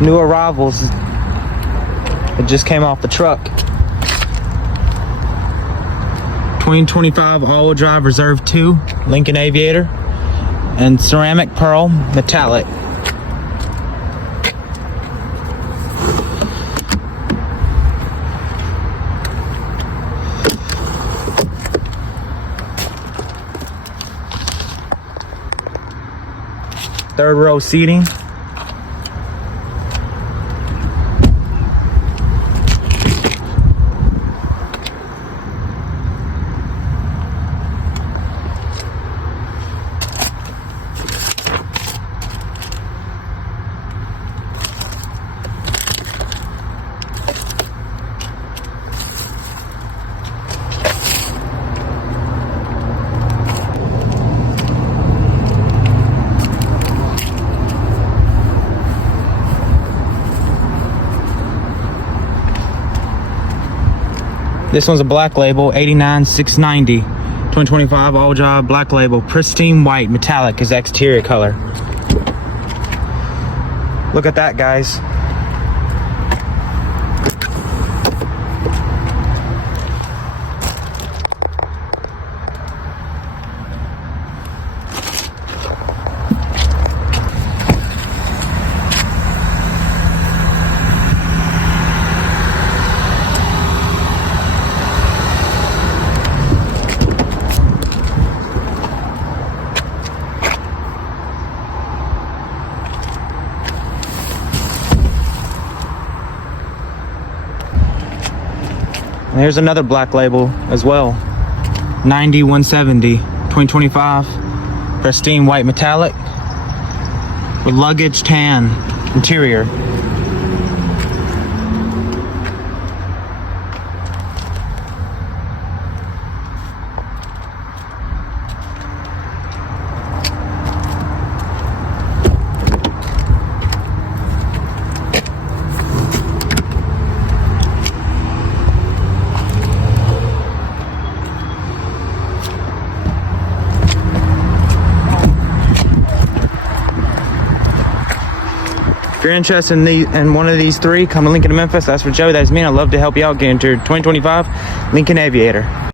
new arrivals. It just came off the truck. 2025 all-wheel drive Reserve 2 Lincoln Aviator and ceramic pearl metallic. Third row seating. This one's a black label, 89,690. 2025 all drive black label, pristine white, metallic is exterior color. Look at that, guys. And here's another black label as well, 90,170, 2025, pristine white metallic with luggage tan interior. If you're interested in one of these three, come to Lincoln to Memphis. That's for Joe. That's me. I'd love to help you out. Get into 2025 Lincoln Aviator.